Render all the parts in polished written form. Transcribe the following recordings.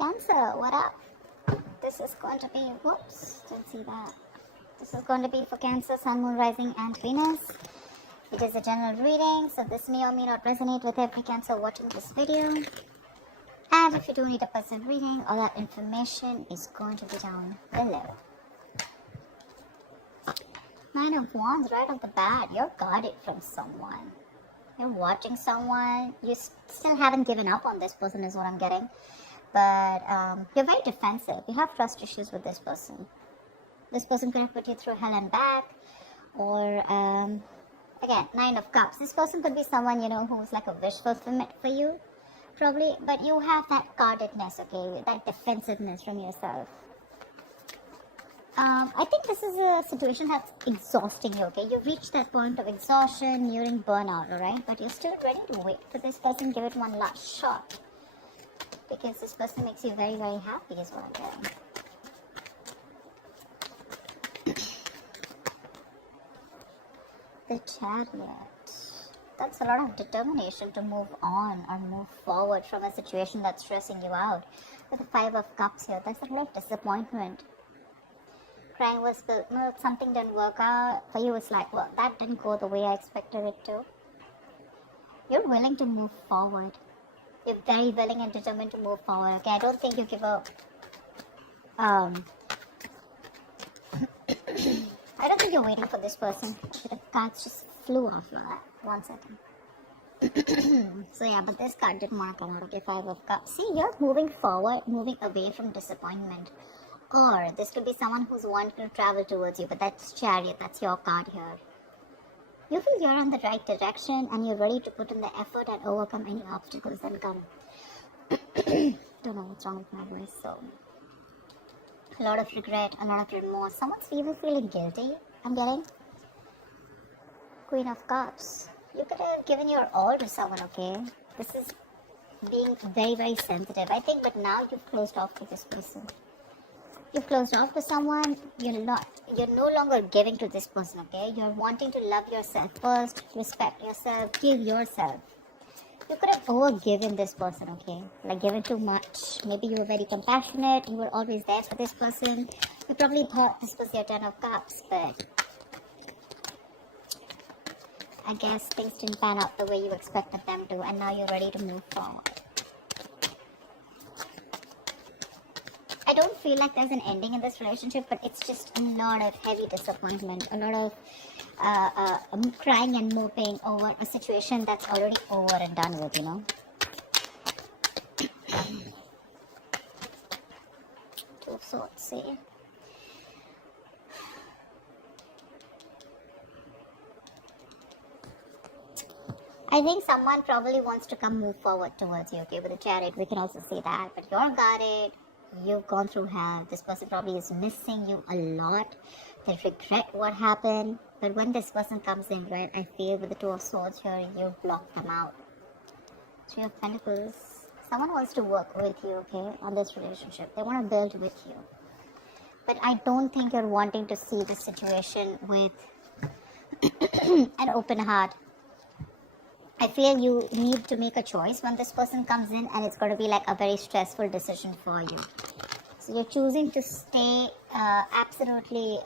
Cancer, what up? This is going to be, whoops, didn't see that. This is going to be for Cancer, Sun, Moon, Rising, and Venus. It is a general reading, so this may or may not resonate with every Cancer watching this video. And if you do need a personal reading, all that information is going to be down below. Nine of Wands, right off the bat, you're guarded from someone. You're watching someone, you still haven't given up on this person is what I'm getting. But you're very defensive. You have trust issues with this person. This person could have put you through hell and back. Or, again, Nine of Cups. This person could be someone, who's like a wish fulfillment for you. Probably. But you have that guardedness, okay? That defensiveness from yourself. I think this is a situation that's exhausting you, okay? You've reached that point of exhaustion, nearing burnout, alright? But you're still ready to wait for this person, give it one last shot. Because this person makes you very, very happy is what I'm getting. The Chariot. That's a lot of determination to move on or move forward from a situation that's stressing you out. With the Five of Cups here, that's a great disappointment. Crying was spilled milk, something didn't work out. For you, it's like, well, that didn't go the way I expected it to. You're willing to move forward. You're very willing and determined to move forward. Okay, I don't think you give up. I don't think you're waiting for this person. The cards just flew off like that. 1 second. So yeah, but this card didn't want to come out. Okay, Five of Cups. See, you're moving forward, moving away from disappointment. Or this could be someone who's wanting to travel towards you, but that's Chariot. That's your card here. You feel you're on the right direction and you're ready to put in the effort and overcome any obstacles that come. Don't know what's wrong with my voice, so a lot of regret, a lot of remorse. Someone's even feeling guilty, I'm getting. Queen of Cups. You could have given your all to someone, okay? This is being very, very sensitive, I think, but now you've closed off to this person. You've closed off to someone, you're no longer giving to this person, okay? You're wanting to love yourself first, respect yourself, give yourself. You could have overgiven this person, okay? Like given too much. Maybe you were very compassionate, you were always there for this person. You probably thought this was your Ten of Cups, but I guess things didn't pan out the way you expected them to, and now you're ready to move forward. I don't feel like there's an ending in this relationship, but it's just a lot of heavy disappointment, a lot of crying and moping over a situation that's already over and done with, Two of Swords, see? I think someone probably wants to move forward towards you, okay? With the Chariot, we can also see that, but you're guarded. You've gone through hell. This person probably is missing you a lot. They regret what happened. But when this person comes in, right, I feel with the Two of Swords here, you block them out. Three of Pentacles. Someone wants to work with you, okay, on this relationship. They want to build with you. But I don't think you're wanting to see this situation with an open heart. I feel you need to make a choice when this person comes in, and it's going to be like a very stressful decision for you. So you're choosing to stay absolutely,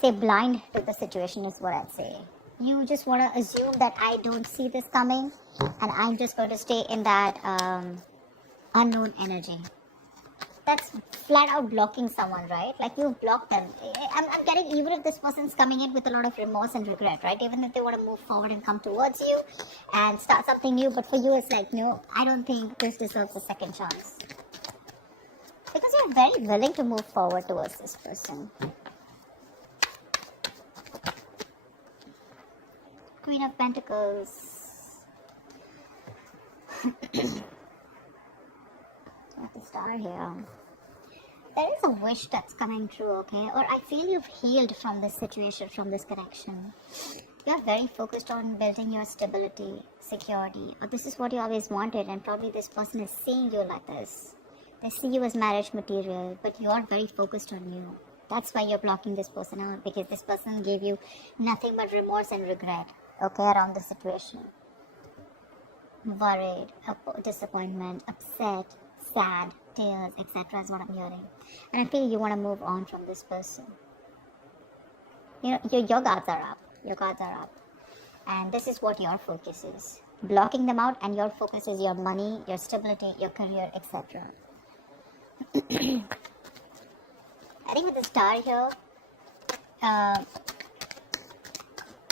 say blind to the situation is what I'd say. You just want to assume that I don't see this coming, and I'm just going to stay in that unknown energy. That's flat out blocking someone, right? Like you block them. I'm getting, even if this person's coming in with a lot of remorse and regret, right? Even if they want to move forward and come towards you and start something new, but for you it's like, no, I don't think this deserves a second chance. Because you're very willing to move forward towards this person. Queen of Pentacles. Got the Star here. There is a wish that's coming true, okay? Or I feel you've healed from this situation, from this connection. You're very focused on building your stability, security. Or this is what you always wanted, and probably this person is seeing you like this. They see you as marriage material, but you're very focused on you. That's why you're blocking this person out, because this person gave you nothing but remorse and regret, okay, around the situation. Worried, disappointment, upset, sad, tears, etc. is what I'm hearing. And I feel you want to move on from this person. You know, your guards are up. Your guards are up. And this is what your focus is. Blocking them out, and your focus is your money, your stability, your career, etc. I think with the star here,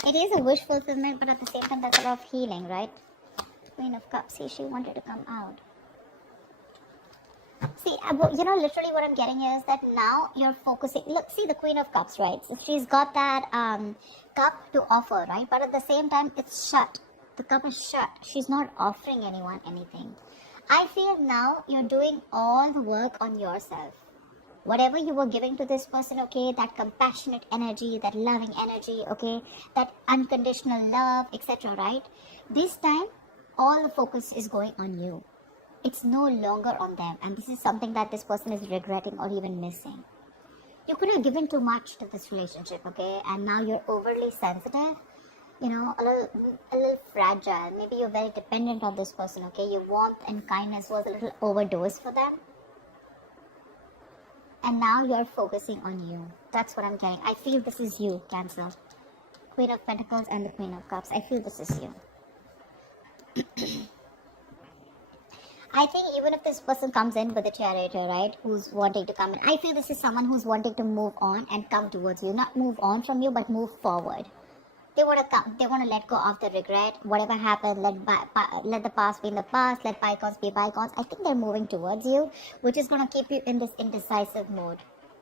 it is a wish fulfillment, but at the same time, there's a lot of healing, right? Queen of Cups, see, she wanted to come out. See, you know, literally what I'm getting here is that now you're focusing. Look, see the Queen of Cups, right? So she's got that cup to offer, right? But at the same time, it's shut. The cup is shut. She's not offering anyone anything. I feel now you're doing all the work on yourself. Whatever you were giving to this person, okay, that compassionate energy, that loving energy, okay, that unconditional love, etc., right? This time, all the focus is going on you. It's no longer on them, and this is something that this person is regretting or even missing. You could have given too much to this relationship, okay, and now you're overly sensitive, you know, a little fragile. Maybe you're very dependent on this person, okay. Your warmth and kindness was a little overdosed for them, and now you're focusing on you. That's what I'm getting. I feel this is you, Cancer. Queen of Pentacles and the Queen of Cups. I feel this is you. I think even if this person comes in with a charioteer, right, who's wanting to come in, I feel this is someone who's wanting to move on and come towards you. Not move on from you, but move forward. They want to come. They want to let go of the regret. Whatever happened, let the past be in the past. Let bygones be bygones. I think they're moving towards you, which is going to keep you in this indecisive mode.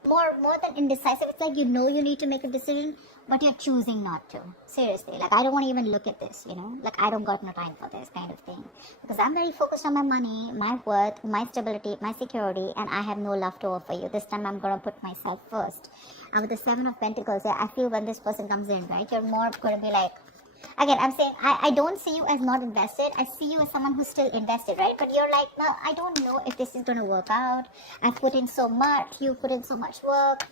More than indecisive, it's like you know you need to make a decision, but you're choosing not to. Seriously, like I don't want to even look at this, you know, like I don't got no time for this kind of thing, because I'm very focused on my money, my worth, my stability, my security, and I have no love to offer you. This time I'm gonna put myself first. And with the Seven of Pentacles, yeah, I feel when this person comes in, right, you're more gonna be like, again, I'm saying I don't see you as not invested. I see you as someone who's still invested, right? But you're like, no, I don't know if this is going to work out. I've put in so much. You put in so much work,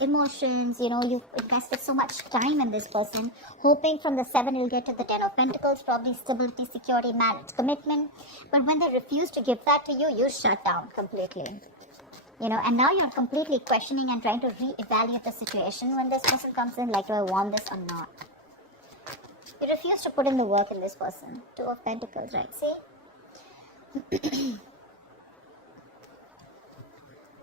emotions, you know, you've invested so much time in this person, hoping from the 7 you'll get to the 10 of Pentacles, probably stability, security, marriage, commitment. But when they refuse to give that to you, you shut down completely. You know, and now you're completely questioning and trying to reevaluate the situation when this person comes in, like, do I want this or not? You refuse to put in the work in this person. 2 of Pentacles, right? See?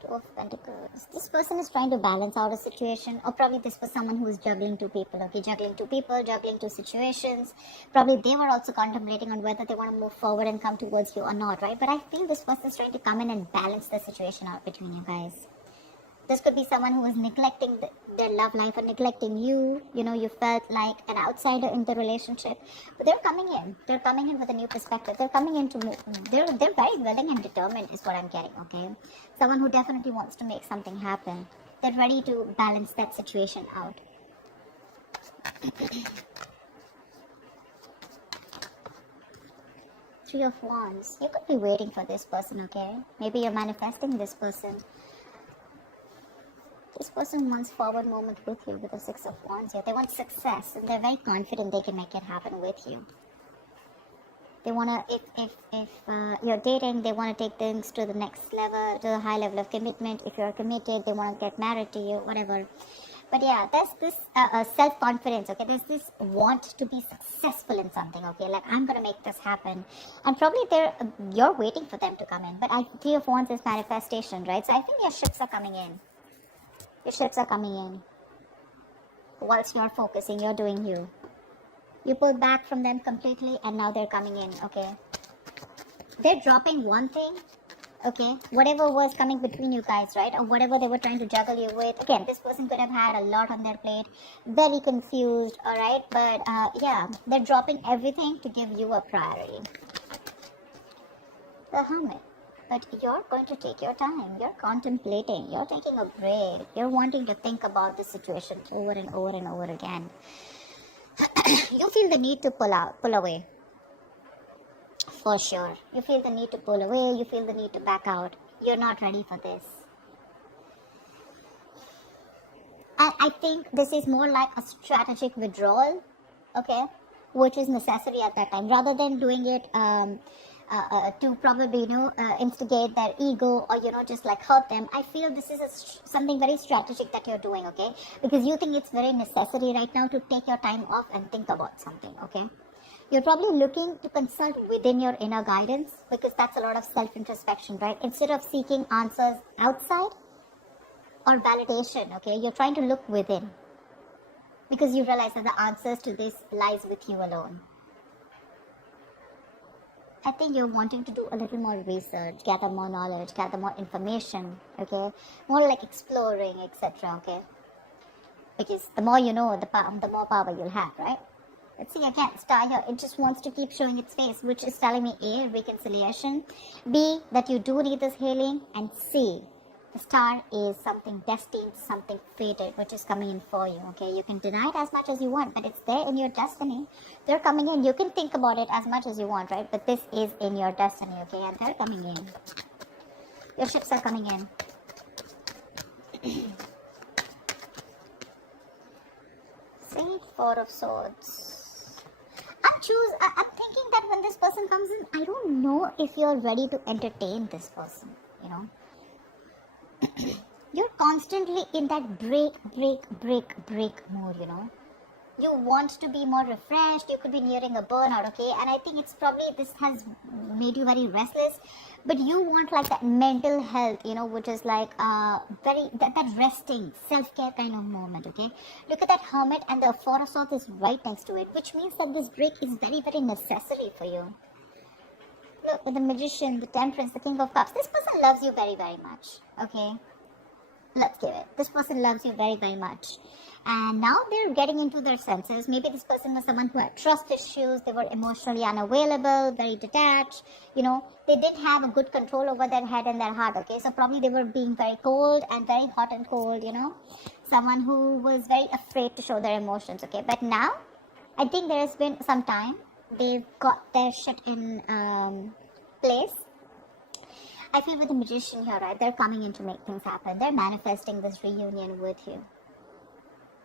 2 of Pentacles. This person is trying to balance out a situation, or probably this was someone who is juggling 2 people. Okay, juggling 2 people, juggling 2 situations. Probably they were also contemplating on whether they want to move forward and come towards you or not, right? But I feel this person is trying to come in and balance the situation out between you guys. This could be someone who is neglecting their love life or neglecting you. You know, you felt like an outsider in the relationship. But they're coming in. They're coming in with a new perspective. They're coming in to move. They're very willing and determined is what I'm getting, okay? Someone who definitely wants to make something happen. They're ready to balance that situation out. 3 of Wands. You could be waiting for this person, okay? Maybe you're manifesting this person. This person wants forward movement with you with the 6 of Wands here. They want success, and they're very confident they can make it happen with you. They want to, if you're dating, they want to take things to the next level, to a high level of commitment. If you're committed, they want to get married to you, whatever. But yeah, there's this self-confidence, okay? There's this want to be successful in something, okay? Like, I'm going to make this happen. And probably you're waiting for them to come in. But 3 of Wands is manifestation, right? So I think your ships are coming in. Your ships are coming in. Whilst you're focusing, you're doing you. You pull back from them completely, and now they're coming in, okay? They're dropping one thing, okay? Whatever was coming between you guys, right? Or whatever they were trying to juggle you with. Again, this person could have had a lot on their plate. Very confused, alright? But, yeah, they're dropping everything to give you a priority. The Hermit. But you're going to take your time. You're contemplating. You're taking a break. You're wanting to think about the situation over and over and over again. You feel the need to pull away. For sure. You feel the need to pull away. You feel the need to back out. You're not ready for this. And I think this is more like a strategic withdrawal, okay, which is necessary at that time. Rather than doing it to probably, instigate their ego, or, just like hurt them. I feel this is something very strategic that you're doing, okay? Because you think it's very necessary right now to take your time off and think about something, okay? You're probably looking to consult within your inner guidance, because that's a lot of self-introspection, right? Instead of seeking answers outside or validation, okay? You're trying to look within, because you realize that the answers to this lies with you alone. I think you're wanting to do a little more research, gather more knowledge, gather more information, okay? More like exploring, etc., okay? Because the more you know, the more power you'll have, right? Let's see again, star here, it just wants to keep showing its face, which is telling me A, reconciliation, B, that you do need this healing, and C, the star is something destined, something fated, which is coming in for you, okay? You can deny it as much as you want, but it's there in your destiny. They're coming in. You can think about it as much as you want, right? But this is in your destiny, okay? And they're coming in. Your ships are coming in. Sage, Four of Swords. I'm thinking that when this person comes in, I don't know if you're ready to entertain this person, You're constantly in that break mood, You want to be more refreshed. You could be nearing a burnout, okay? And I think it's probably, this has made you very restless. But you want like that mental health, which is like that resting, self-care kind of moment, okay? Look at that Hermit, and the Four of Swords is right next to it, which means that this break is very, very necessary for you. Look at the Magician, the Temperance, the King of Cups. This person loves you very, very much, okay? Let's give it. This person loves you very, very much. And now they're getting into their senses. Maybe this person was someone who had trust issues. They were emotionally unavailable, very detached. They didn't have a good control over their head and their heart, okay? So probably they were being very cold and very hot and cold, Someone who was very afraid to show their emotions, okay? But now, I think there has been some time. They've got their shit in place. I feel with the Magician here, right? They're coming in to make things happen. They're manifesting this reunion with you.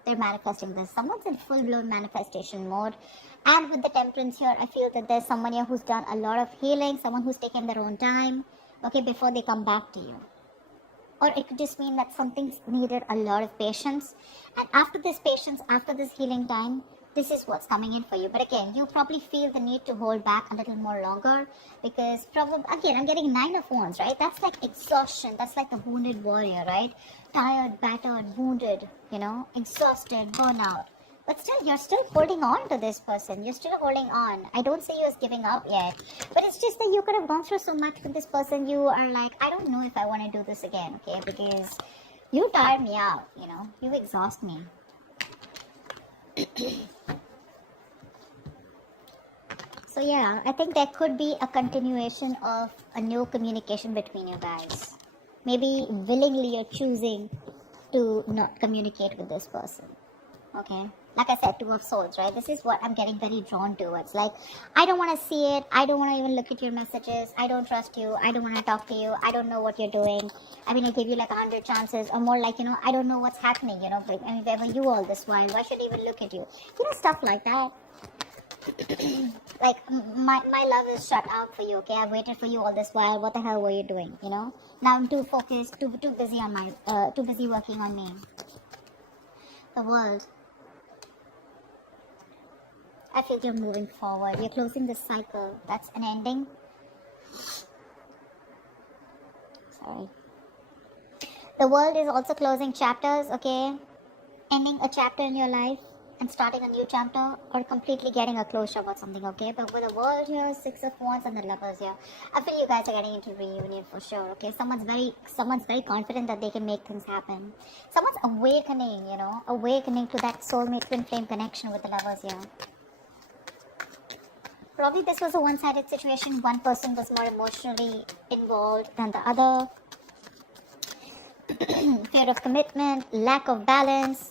They're manifesting this. Someone's in full-blown manifestation mode. And with the Temperance here, I feel that there's someone here who's done a lot of healing, someone who's taken their own time, okay, before they come back to you. Or it could just mean that something's needed a lot of patience. And after this patience, after this healing time, this is what's coming in for you. But again, you probably feel the need to hold back a little more longer, because probably, again, I'm getting 9 of Wands, right? That's like exhaustion. That's like the wounded warrior, right? Tired, battered, wounded, exhausted, burnout. But still, you're still holding on to this person. You're still holding on. I don't say you as giving up yet. But it's just that you could have gone through so much with this person. You are like, I don't know if I want to do this again, okay? Because you tire me out, You exhaust me. So yeah, I think there could be a continuation of a new communication between you guys. Maybe willingly you're choosing to not communicate with this person. Okay? Like I said, Two of Swords, right? This is what I'm getting very drawn towards. Like, I don't want to see it. I don't want to even look at your messages. I don't trust you. I don't want to talk to you. I don't know what you're doing. I mean, I gave you like 100 chances. Or more like, I don't know what's happening, Like, I mean, where were you all this while? Why should I even look at you? Stuff like that. Like, my love is shut out for you, okay? I've waited for you all this while. What the hell were you doing, Now I'm too focused, too busy on too busy working on me. The World. I feel you're moving forward. You're closing this cycle. That's an ending. Sorry. The World is also closing chapters, okay? Ending a chapter in your life and starting a new chapter, or completely getting a closure about something, okay? But with the World here, Six of Wands, and the Lovers here, I feel you guys are getting into reunion for sure, okay? Someone's very confident that they can make things happen. Someone's awakening, awakening to that soulmate twin flame connection with the Lovers here. Probably this was a one-sided situation. One person was more emotionally involved than the other. Fear of commitment, lack of balance,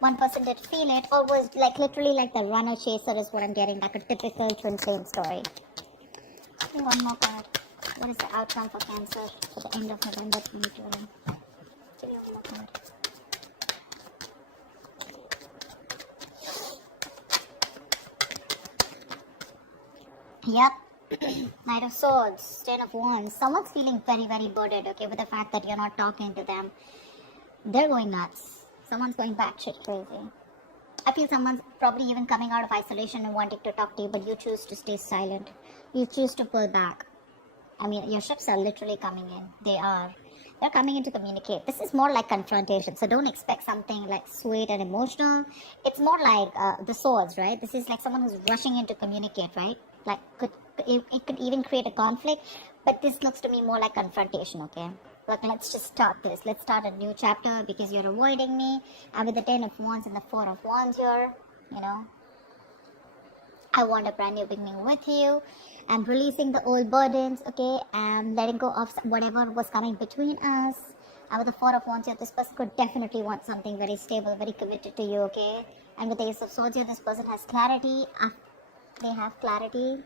One person did feel it, or was like literally like the runner chaser is what I'm getting, like a typical twin flame story. Give me one more card. What is the outcome for Cancer for the end of November 2020? Give me one more card. Yep, Knight of Swords, Ten of Wands. Someone's feeling very, very burdened, okay, with the fact that you're not talking to them. They're going nuts. Someone's going batshit crazy. I feel someone's probably even coming out of isolation and wanting to talk to you, but you choose to stay silent. You choose to pull back. I mean, your ships are literally coming in. They're coming in to communicate. This is more like confrontation, so don't expect something like sweet and emotional. It's more like the swords, right? This is like someone who's rushing in to communicate, right? Like, it could even create a conflict, but this looks to me more like confrontation, okay? Like, let's just start this. Let's start a new chapter because you're avoiding me. And with the Ten of Wands and the Four of Wands here, you know, I want a brand new beginning with you. I'm releasing the old burdens, okay, and letting go of whatever was coming between us. And with the Four of Wands here, this person could definitely want something very stable, very committed to you, okay? And with the Ace of Swords here, this person has clarity. They have clarity.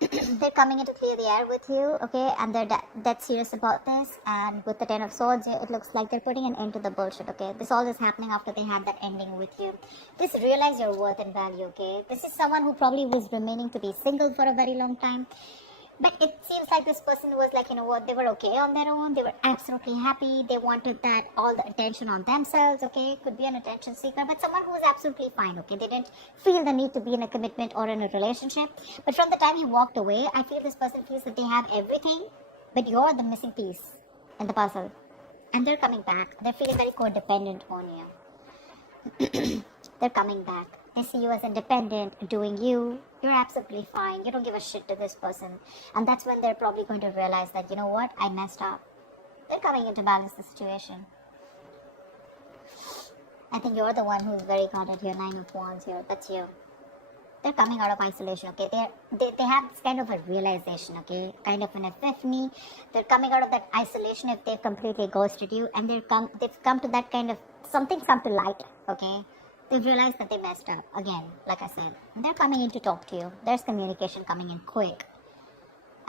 They're coming in to clear the air with you, okay, and they're that serious about this. And with the Ten of Swords, it looks like they're putting an end to the bullshit, okay. This all is happening after they had that ending with you. Just realize your worth and value, okay. This is someone who probably was remaining to be single for a very long time, but it seems like this person was like, you know what, they were okay on their own. They were absolutely happy. They wanted that all the attention on themselves, okay. Could be an attention seeker, but someone who was absolutely fine, okay. They didn't feel the need to be in a commitment or in a relationship. But from the time he walked away, I feel this person feels that they have everything, but you're the missing piece in the puzzle. And they're coming back. They're feeling very codependent on you. They're coming back. They see you as independent, doing you. You're absolutely fine. You don't give a shit to this person. And that's when they're probably going to realize that, you know what, I messed up. They're coming in to balance the situation. I think you're the one who's very guarded here. Nine of Wands here. That's you. They're coming out of isolation, okay? They have this kind of a realization, okay? Kind of an epiphany. They're coming out of that isolation if they've completely ghosted you. And they've come to that kind of, something's come to light, okay? They've realized that they messed up, again, like I said. And they're coming in to talk to you. There's communication coming in quick.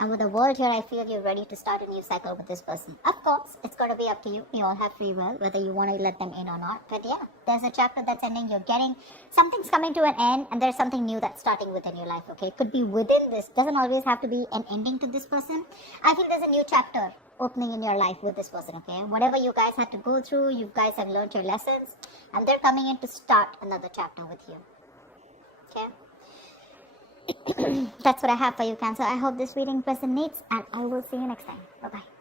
And with the world here, I feel you're ready to start a new cycle with this person. Of course, it's going to be up to you. You all have free will, whether you want to let them in or not. But yeah, there's a chapter that's ending. You're getting, something's coming to an end, and there's something new that's starting within your life, okay? It could be within this. Doesn't always have to be an ending to this person. I feel there's a new chapter opening in your life with this person, okay? Whatever you guys had to go through, you guys have learned your lessons, and they're coming in to start another chapter with you, okay? That's what I have for you, Cancer. I hope this reading resonates, and I will see you next time. Bye-bye.